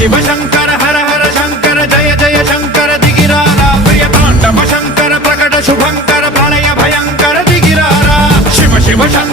शिव शंकर हर हर शंकर जय जय शंकर दिगिरारा प्रिय तांडव शंकर प्रकट शुभंकर प्रलय भयंकर दिगिरारा शिव शिव शंकर